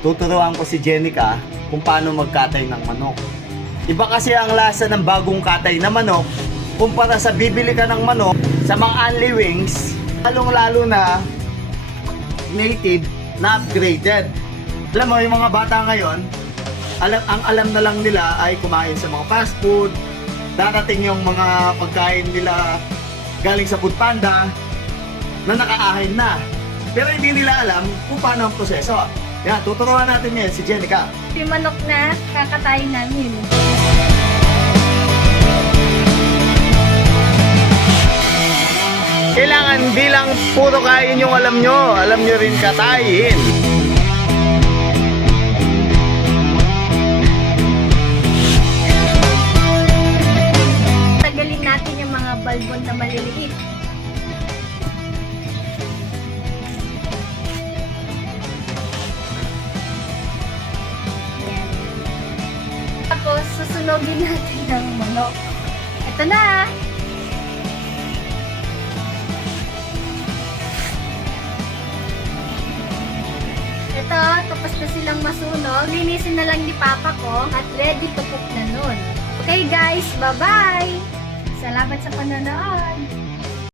Tuturuan ko si Jenica kung paano magkatay ng manok. Iba kasi ang lasa ng bagong katay na manok kumpara sa bibili ka ng manok sa mga Only Wings, lalong-lalo na native na upgraded. Alam mo, yung mga bata ngayon, ang alam na lang nila ay kumain sa mga fast food, darating yung mga pagkain nila galing sa Foodpanda na nakaahin na. Pero hindi nila alam kung paano ang proseso. Yan, tuturuan natin ngayon si Jenica. Yung manok na kakatayin namin. Kailangan di lang puro kain yung alam nyo rin katayin. Tagalin natin yung mga balbon na maliliit. Ayan. Tapos susunogin natin ng manok. Ito na! Ito, tapos na silang masunog. Linisin na lang ni Papa ko at ready to cook na nun. Okay guys, bye-bye! Salamat sa panonood!